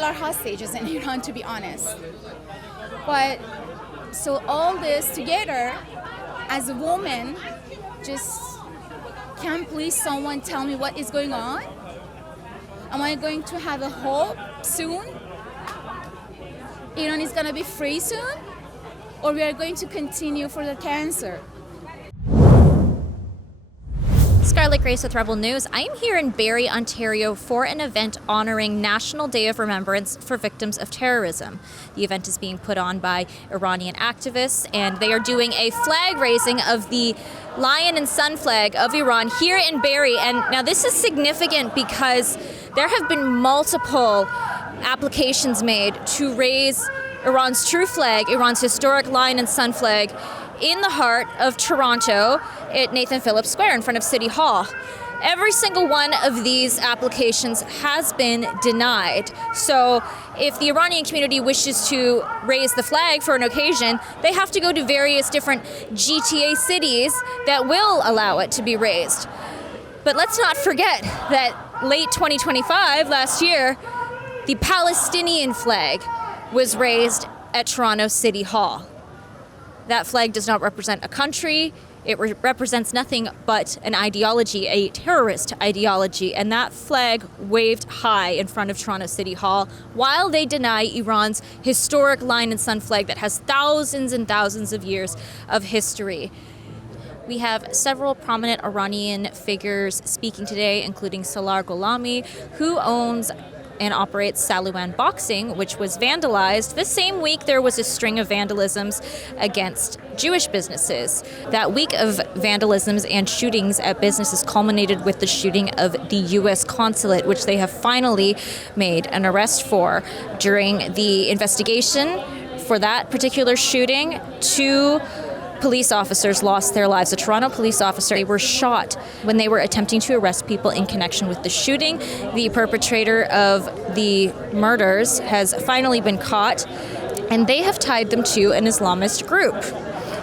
kill our hostages in Iran, to be honest. But so all this together, as a woman, just can please someone tell me what is going on? Am I going to have a hope soon? Iran is going to be free soon? Or we are going to continue for the cancer? Scarlett Grace with Rebel News. I am here in Barrie, Ontario for an event honoring National Day of Remembrance for Victims of Terrorism. The event is being put on by Iranian activists, and they are doing a flag raising of the lion and sun flag of Iran here in Barrie. And now this is significant because there have been multiple applications made to raise Iran's true flag, Iran's historic lion and sun flag, in the heart of Toronto at Nathan Phillips Square in front of City Hall. Every single one of these applications has been denied. So if the Iranian community wishes to raise the flag for an occasion, they have to go to various different GTA cities that will allow it to be raised. But let's not forget that late 2025, last year, the Palestinian flag was raised at Toronto City Hall. That flag does not represent a country. It represents nothing but an ideology, a terrorist ideology. And that flag waved high in front of Toronto City Hall while they deny Iran's historic lion and sun flag that has thousands and thousands of years of history. We have several prominent Iranian figures speaking today, including Salar Gholami, who owns and operates Saluan Boxing, which was vandalized. The same week, there was a string of vandalisms against Jewish businesses. That week of vandalisms and shootings at businesses culminated with the shooting of the U.S. consulate, which they have finally made an arrest for. During the investigation for that particular shooting, 2 police officers lost their lives. A Toronto police officer, they were shot when they were attempting to arrest people in connection with the shooting. The perpetrator of the murders has finally been caught, and they have tied them to an Islamist group.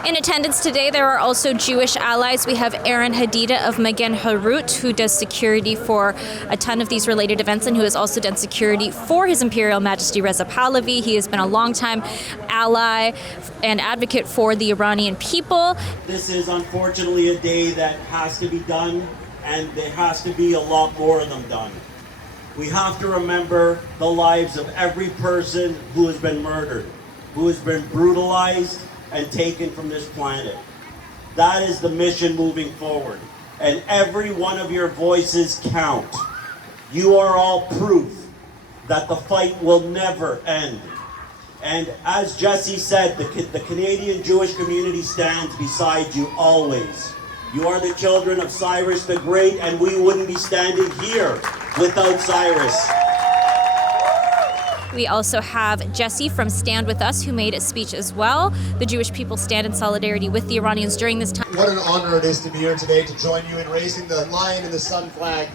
In attendance today, there are also Jewish allies. We have Aaron Hadida of Magen Harut, who does security for a ton of these related events and who has also done security for His Imperial Majesty Reza Pahlavi. He has been a longtime ally and advocate for the Iranian people. This is unfortunately a day that has to be done, and there has to be a lot more of them done. We have to remember the lives of every person who has been murdered, who has been brutalized and taken from this planet. That is the mission moving forward. And every one of your voices count. You are all proof that the fight will never end. And as Jesse said, the Canadian Jewish community stands beside you always. You are the children of Cyrus the Great, and we wouldn't be standing here without Cyrus. We also have Jesse from Stand With Us, who made a speech as well. The Jewish people stand in solidarity with the Iranians during this time. What an honor it is to be here today to join you in raising the lion and the sun flag,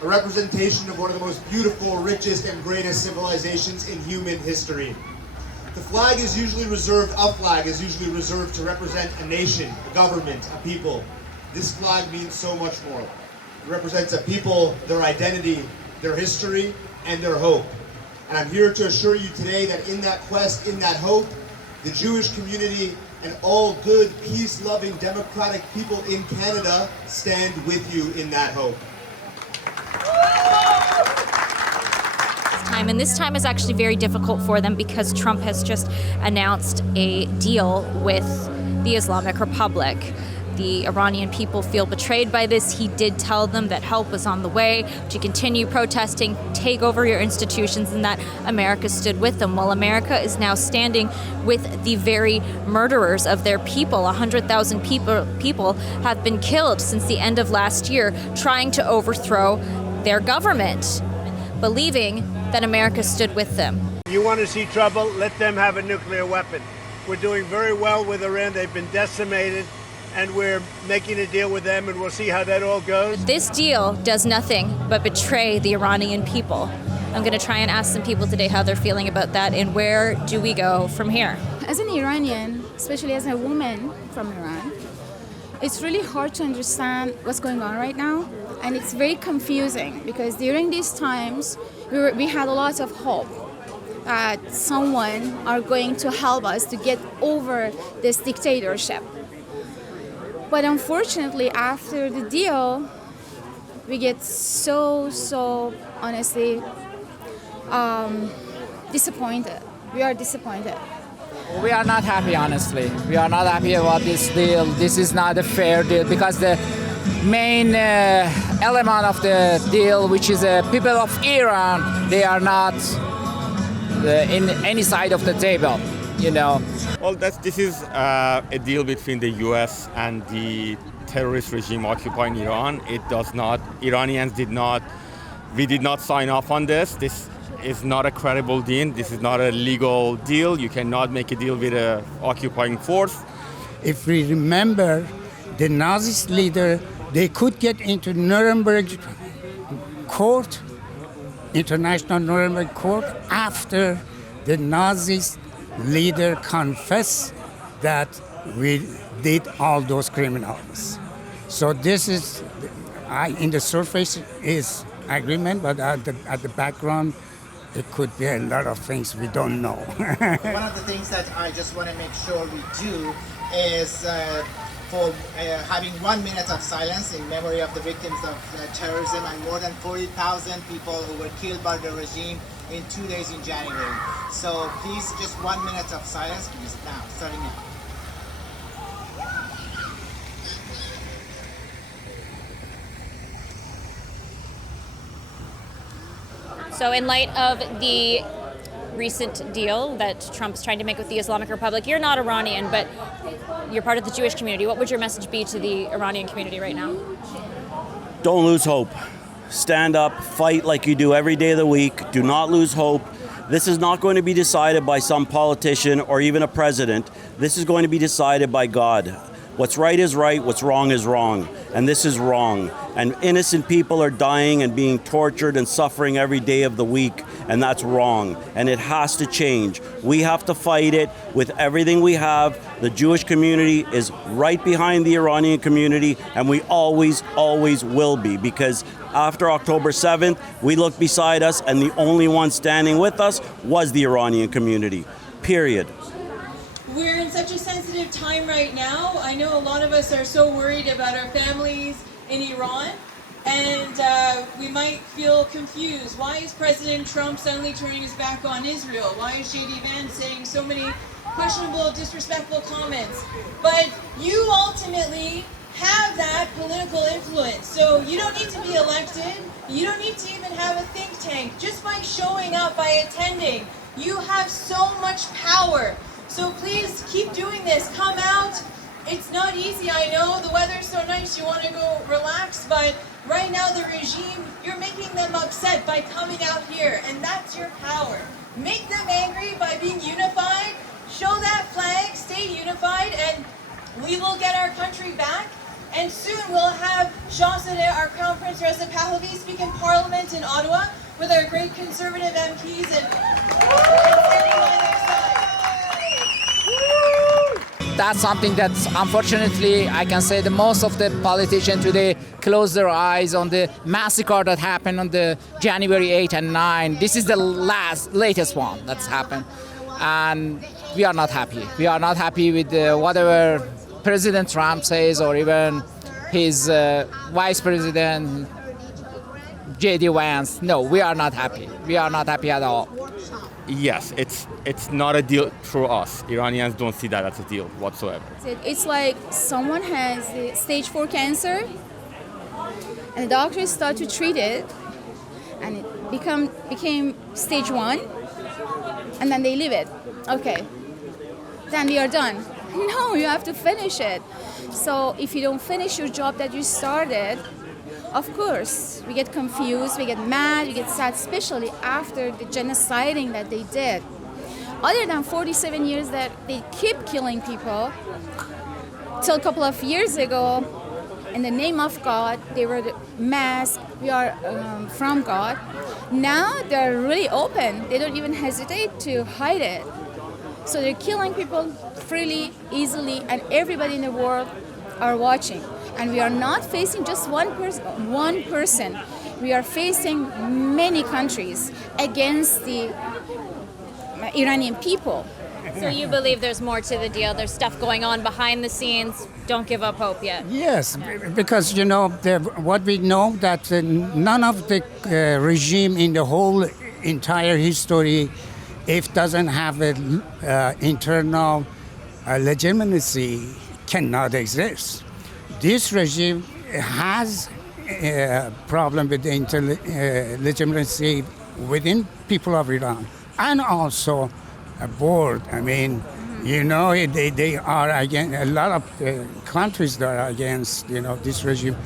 a representation of one of the most beautiful, richest, and greatest civilizations in human history. The flag is usually reserved, a flag is usually reserved to represent a nation, a government, a people. This flag means so much more. It represents a people, their identity, their history, and their hope. And I'm here to assure you today that in that quest, in that hope, the Jewish community and all good, peace-loving, democratic people in Canada stand with you in that hope. And this time is actually very difficult for them because Trump has just announced a deal with the Islamic Republic. The Iranian people feel betrayed by this. He did tell them that help was on the way to continue protesting, take over your institutions, and that America stood with them. Well, America is now standing with the very murderers of their people. 100,000 people have been killed since the end of last year trying to overthrow their government, believing that America stood with them. You want to see trouble? Let them have a nuclear weapon. We're doing very well with Iran. They've been decimated, and we're making a deal with them, and we'll see how that all goes. This deal does nothing but betray the Iranian people. I'm going to try and ask some people today how they're feeling about that, and where do we go from here? As an Iranian, especially as a woman from Iran, it's really hard to understand what's going on right now, and it's very confusing because during these times we had a lot of hope. that someone are going to help us to get over this dictatorship. But unfortunately, after the deal, we get so honestly disappointed. We are disappointed. We are not happy, honestly. We are not happy about this deal. This is not a fair deal because the main element of the deal, which is the people of Iran, they are not in any side of the table, you know. Well, this is a deal between the U.S. and the terrorist regime occupying Iran. We did not sign off on this. This is not a credible deal. This is not a legal deal. You cannot make a deal with an occupying force. If we remember, the Nazi leader, they could get into Nuremberg court, International Nuremberg Court, after the Nazi leader confessed that we did all those criminals. So this is, in the surface is agreement, but at the background, it could be a lot of things we don't know. One of the things that I just want to make sure we do is for having 1 minute of silence in memory of the victims of terrorism and more than 40,000 people who were killed by the regime in 2 days in January. So please, just 1 minute of silence, please, now, starting now. So in light of the recent deal that Trump's trying to make with the Islamic Republic, you're not Iranian, but you're part of the Jewish community. What would your message be to the Iranian community right now? Don't lose hope. Stand up, fight like you do every day of the week. Do not lose hope. This is not going to be decided by some politician or even a president. This is going to be decided by God. What's right is right, what's wrong is wrong, and this is wrong. And innocent people are dying and being tortured and suffering every day of the week, and that's wrong. And it has to change. We have to fight it with everything we have. The Jewish community is right behind the Iranian community, and we always will be, because after October 7th, we looked beside us, and the only one standing with us was the Iranian community, period. We're in such a sensitive time right now. I know a lot of us are so worried about our families in Iran, and we might feel confused. Why is President Trump suddenly turning his back on Israel? Why is J.D. Vance saying so many questionable, disrespectful comments? But you ultimately have that political influence. So you don't need to be elected. You don't need to even have a think tank. Just by showing up, by attending, you have so much power. So please keep doing this. Come out. It's not easy, I know. The weather's so nice, you want to go relax, but right now the regime, you're making them upset by coming out here, and that's your power. Make them angry by being unified. Show that flag, stay unified, and we will get our country back. And soon we'll have Shahzadeh, our Crown Prince Reza Pahlavi, speak in Parliament in Ottawa with our great conservative MPs and standing by their side. That's something that, unfortunately, I can say that most of the politicians today close their eyes on the massacre that happened on the January 8 and 9. This is the latest one that's happened. And we are not happy. We are not happy with whatever President Trump says, or even his Vice President, J.D. Vance. No, we are not happy. We are not happy at all. Yes, it's not a deal for us. Iranians don't see that as a deal whatsoever. It's like someone has stage 4 cancer, and the doctors start to treat it, and it became stage 1, and then they leave it. Okay, then we are done. No, you have to finish it. So if you don't finish your job that you started, of course, we get confused, we get mad, we get sad, especially after the genociding that they did. Other than 47 years that they keep killing people, till a couple of years ago, in the name of God, they were the mask, we are from God. Now they're really open. They don't even hesitate to hide it. So they're killing people freely, easily, and everybody in the world are watching. And we are not facing just one person. We are facing many countries against the Iranian people. So you believe there's more to the deal? There's stuff going on behind the scenes. Don't give up hope yet. Yes, because what we know that none of the regime in the whole entire history, if doesn't have an internal legitimacy, cannot exist. This regime has a problem with the legitimacy within people of Iran and also abroad. I mean, they are against, a lot of countries that are against, this regime.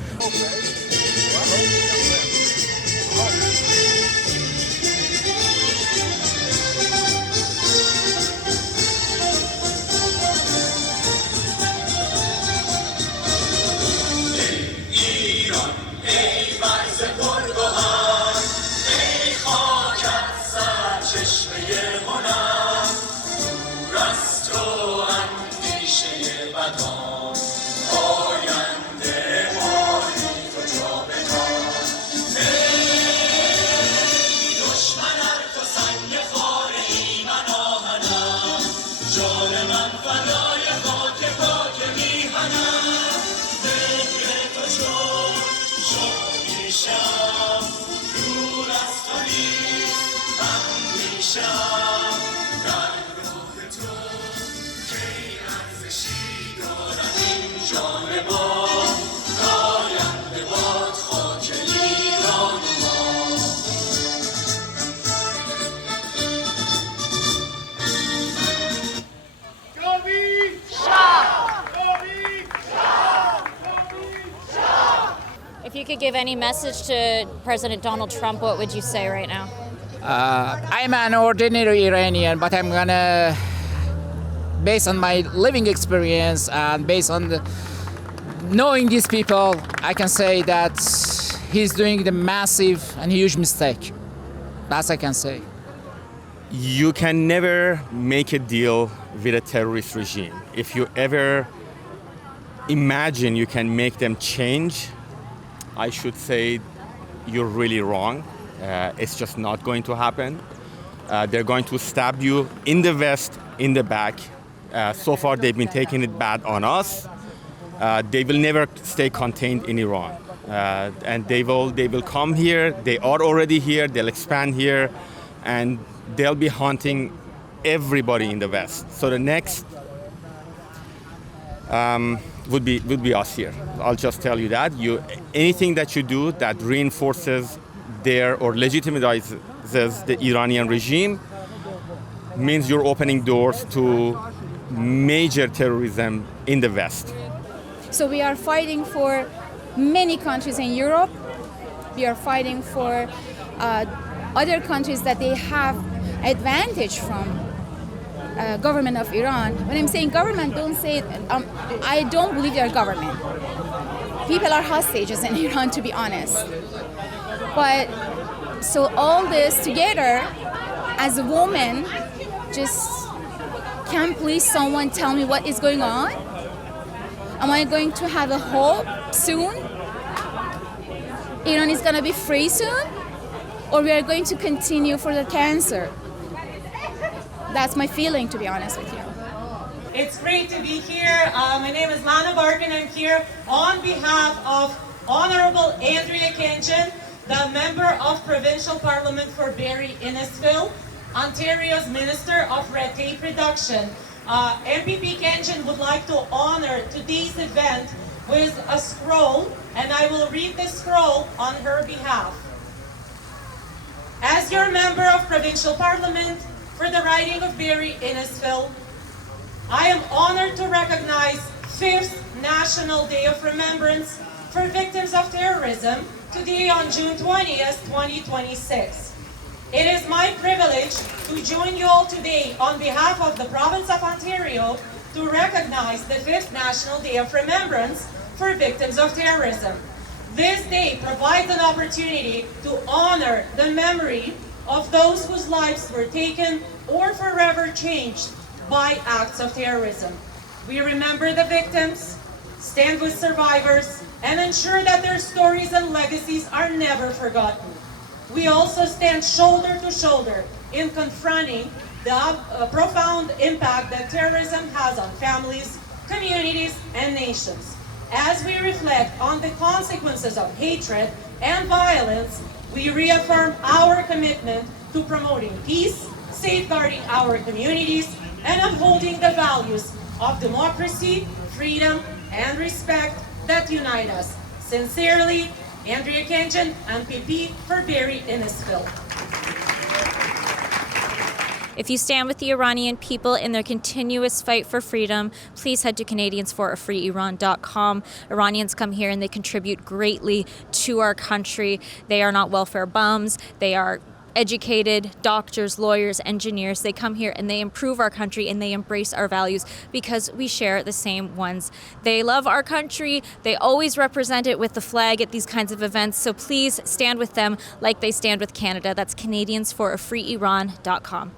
If you could give any message to President Donald Trump, what would you say right now? I'm an ordinary Iranian, but I'm gonna, based on my living experience and based on knowing these people, I can say that he's doing the massive and huge mistake. That's I can say. You can never make a deal with a terrorist regime. If you ever imagine you can make them change, I should say you're really wrong. It's just not going to happen. They're going to stab you in the vest, in the back. So far, they've been taking it bad on us. They will never stay contained in Iran. And they will come here. They are already here. They'll expand here. And they'll be hunting everybody in the West. So the next would be us here. I'll just tell you that. Anything that you do that reinforces or legitimizes the Iranian regime means you're opening doors to major terrorism in the West. So we are fighting for many countries in Europe. We are fighting for other countries that they have advantage from government of Iran. When I'm saying government, don't say I don't believe they're government. People are hostages in Iran, to be honest. But so all this together, as a woman, just can please someone tell me what is going on? Am I going to have a hope soon? Iran is going to be free soon? Or we are going to continue for the cancer? That's my feeling, to be honest with you. It's great to be here. My name is Lana Barkin. I'm here on behalf of Honorable Andrea Kenchin, the Member of Provincial Parliament for Barrie Innisfil, Ontario's Minister of Red Tape Reduction. MPP Kenchin would like to honor today's event with a scroll, and I will read the scroll on her behalf. As your Member of Provincial Parliament for the riding of Barrie Innisfil, I am honored to recognize 5th National Day of Remembrance for Victims of Terrorism today on June 20th, 2026. It is my privilege to join you all today on behalf of the Province of Ontario to recognize the 5th National Day of Remembrance for Victims of Terrorism. This day provides an opportunity to honor the memory of those whose lives were taken or forever changed by acts of terrorism. We remember the victims, stand with survivors, and ensure that their stories and legacies are never forgotten. We also stand shoulder to shoulder in confronting the profound impact that terrorism has on families, communities, and nations. As we reflect on the consequences of hatred and violence, we reaffirm our commitment to promoting peace, safeguarding our communities, and upholding the values of democracy, freedom, and respect that unite us. Sincerely, Andrea Kenjan, MPP for Barrie Innisfil. If you stand with the Iranian people in their continuous fight for freedom, please head to CanadiansForAFreeIran.com. Iranians come here and they contribute greatly to our country. They are not welfare bums. They are educated doctors, lawyers, engineers. They come here and they improve our country and they embrace our values because we share the same ones. They love our country. They always represent it with the flag at these kinds of events. So please stand with them like they stand with Canada. That's CanadiansForAFreeIran.com.